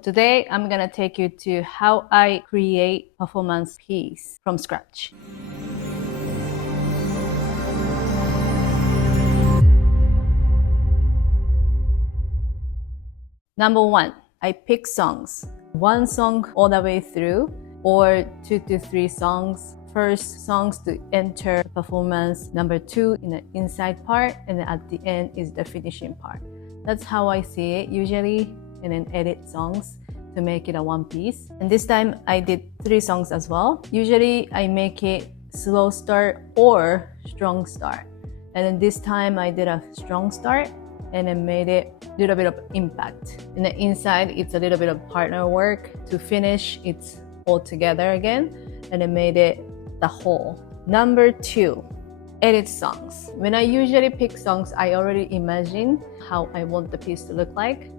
Today, I'm gonna take you to how I create performance piece from scratch. Number one, I pick songs. One song all the way through, or 2 to 3 songs. First songs to enter performance, number 2 in the inside part, and then at the end is the finishing part. That's how I see it usually, and then edit songs to make it a one piece. And this time I did 3 songs as well. Usually I make it slow start or strong start. And then this time I did a strong start and then made it a little bit of impact. In the inside, it's a little bit of partner work. To finish, it's all together again, and then made it the whole. Number 2, edit songs. When I usually pick songs, I already imagine how I want the piece to look like.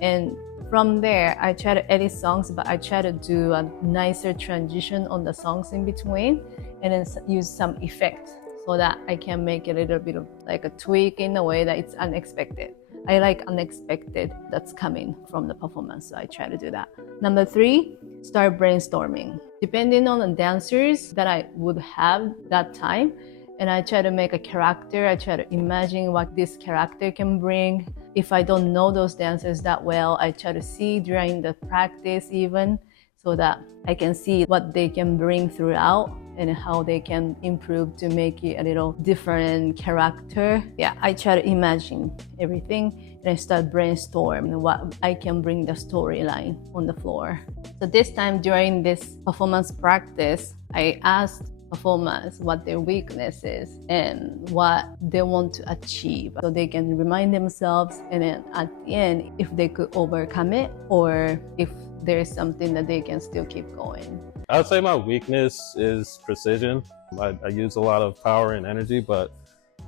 And from there, I try to edit songs, but I try to do a nicer transition on the songs in between, and then use some effect so that I can make it a little bit of like a tweak in a way that it's unexpected. I like unexpected that's coming from the performance, so I try to do that. Number 3, start brainstorming. Depending on the dancers that I would have that time, and I try to make a character, I try to imagine what this character can bring. If I don't know those dancers that well, I try to see during the practice even, so that I can see what they can bring throughout and how they can improve to make it a little different character. Yeah, I try to imagine everything and I start brainstorming what I can bring the storyline on the floor. So this time during this performance practice, I asked performers what their weakness is and what they want to achieve, so they can remind themselves, and then at the end, if they could overcome it or if there's something that they can still keep going. I would say my weakness is precision. I use a lot of power and energy, but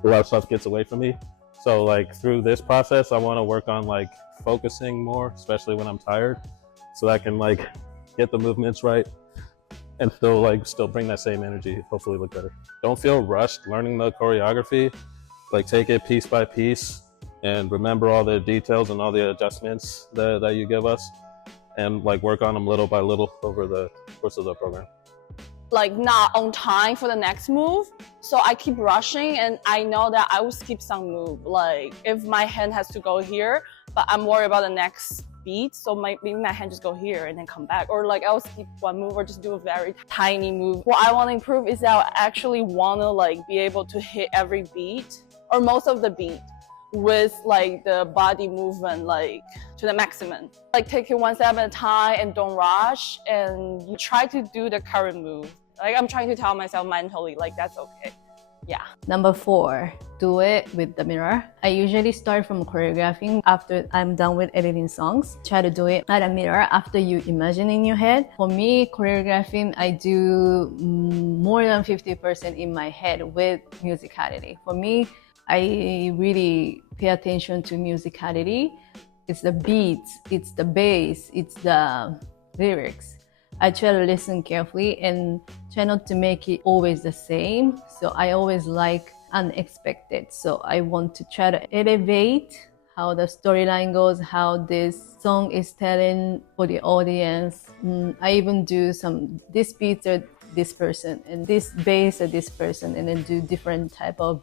a lot of stuff gets away from me. So like through this process, I want to work on like focusing more, especially when I'm tired, so I can like get the movements right and still bring that same energy, hopefully look better. Don't feel rushed learning the choreography. Like take it piece by piece and remember all the details and all the adjustments that you give us, and like work on them little by little over the course of the program. Like not on time for the next move, so I keep rushing and I know that I will skip some move. Like if my hand has to go here, but I'm worried about the next beat, so maybe my hand just go here and then come back, or like I'll skip one move or just do a very tiny move. What I want to improve is that I actually want to like be able to hit every beat or most of the beat with like the body movement like to the maximum. Like take it one step at a time and don't rush, and you try to do the current move. Like I'm trying to tell myself mentally like that's okay. Yeah. Number 4, do it with the mirror. I usually start from choreographing after I'm done with editing songs. Try to do it at a mirror after you imagine in your head. For me, choreographing, I do more than 50% in my head with musicality. For me, I really pay attention to musicality. It's the beats, it's the bass, it's the lyrics. I try to listen carefully and try not to make it always the same. So I always like unexpected. So I want to try to elevate how the storyline goes, how this song is telling for the audience. I even do this beats are this person and this bass are this person, and then do different type of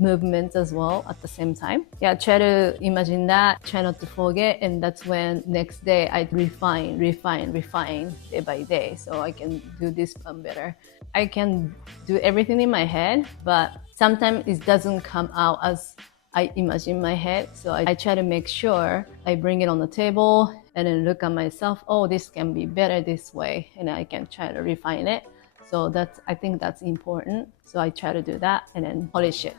movements as well at the same time. Yeah, try to imagine that, try not to forget, and that's when next day I refine day by day, so I can do this one better. I can do everything in my head, but sometimes it doesn't come out as I imagine in my head, so I try to make sure I bring it on the table and then look at myself, oh, this can be better this way, and I can try to refine it. So I think that's important, so I try to do that and then polish it.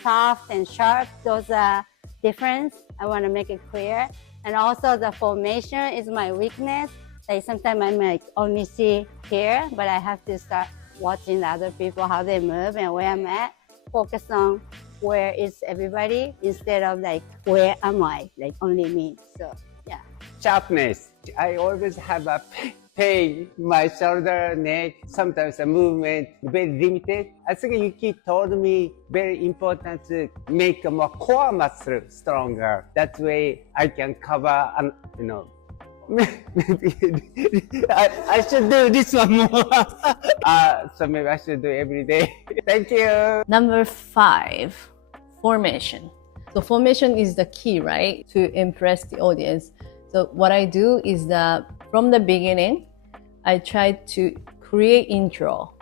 Soft and sharp, those are difference. I want to make it clear. And also the formation is my weakness. Like sometimes I might only see here, but I have to start watching the other people, how they move and where I'm at. Focus on where is everybody instead of like, where am I? Like only me. So yeah. Sharpness. I always have a pain, my shoulder, neck, sometimes the movement very limited. I think Yuki told me very important to make a more core muscle stronger. That way I can cover, Maybe I should do this one more. So maybe I should do every day. Thank you. Number 5, formation. So formation is the key, right, to impress the audience. So what I do is that from the beginning, I try to create intro.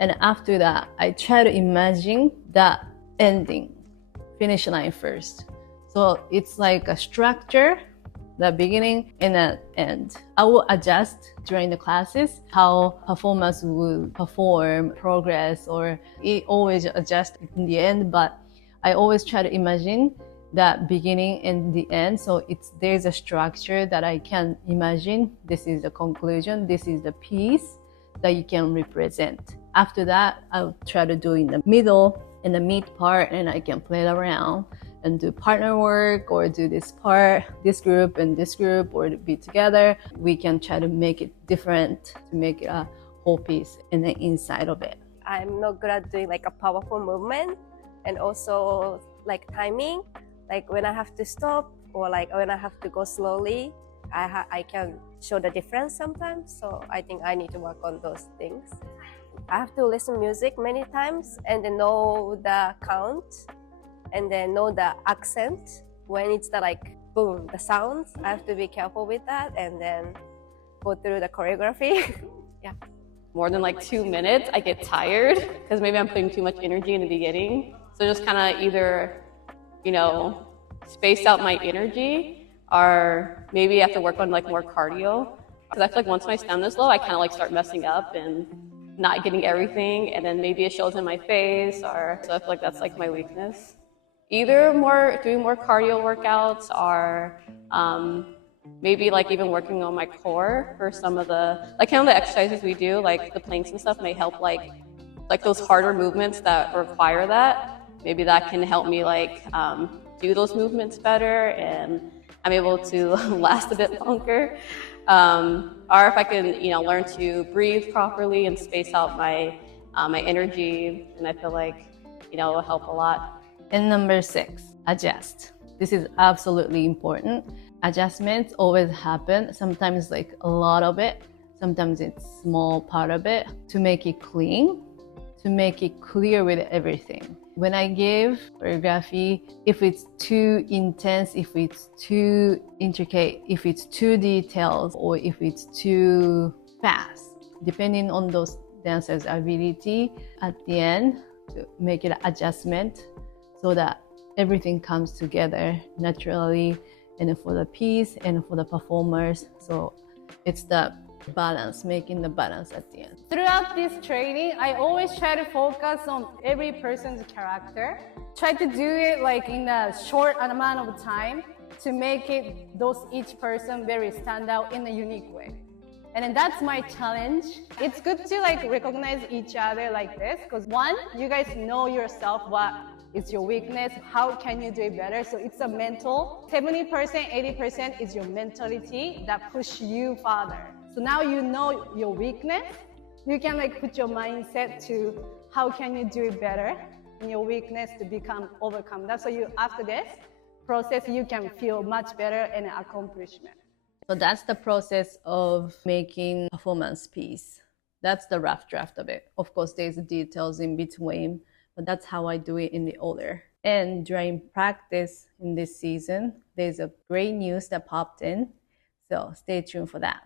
And after that, I try to imagine the ending, finish line first. So it's like a structure, the beginning and the end. I will adjust during the classes how performance will perform, progress, or it always adjust in the end, but I always try to imagine the beginning and the end. So there's a structure that I can imagine. This is the conclusion. This is the piece that you can represent. After that, I'll try to do in the middle, in the mid part, and I can play it around and do partner work or do this part, this group and this group, or to be together. We can try to make it different, to make it a whole piece in the inside of it. I'm not good at doing like a powerful movement and also like timing. Like when I have to stop or like when I have to go slowly, I can show the difference sometimes. So I think I need to work on those things. I have to listen music many times and then know the count and then know the accent. When it's the like boom, the sounds, I have to be careful with that and then go through the choreography. Yeah. More than like 2 minutes, I get tired because maybe I'm putting too much energy in the beginning. So just kind of either, space out my energy, or maybe I have to work on like more cardio. Because I feel like once my stamina is low, I kind of like start messing up and not getting everything, and then maybe it shows in my face, or so I feel like that's like my weakness. Either doing more cardio workouts, or maybe like even working on my core for some of the exercises we do, like the planks and stuff may help like those harder movements that require that. Maybe that can help me do those movements better and I'm able to last a bit longer. Or if I can, learn to breathe properly and space out my energy, and I feel like, it will help a lot. And number 6, adjust. This is absolutely important. Adjustments always happen. Sometimes like a lot of it, sometimes it's small part of it, to make it clean, to make it clear with everything. When I give choreography, if it's too intense, if it's too intricate, if it's too detailed, or if it's too fast, depending on those dancers' ability, at the end, to make it an adjustment so that everything comes together naturally, and for the piece and for the performers. So it's the balance, making the balance at the end. Throughout this training, I always try to focus on every person's character. Try to do it like in a short amount of time to make it each person very stand out in a unique way. And then that's my challenge. It's good to recognize each other like this, because one, you guys know yourself what is your weakness, how can you do it better. So it's a mental, 70%, 80% is your mentality that push you farther. So now you know your weakness, you can put your mindset to how can you do it better and your weakness to overcome that. So after this process, you can feel much better and accomplishment. So that's the process of making performance piece. That's the rough draft of it. Of course, there's details in between, but that's how I do it in the order. And during practice in this season, there's a great news that popped in. So stay tuned for that.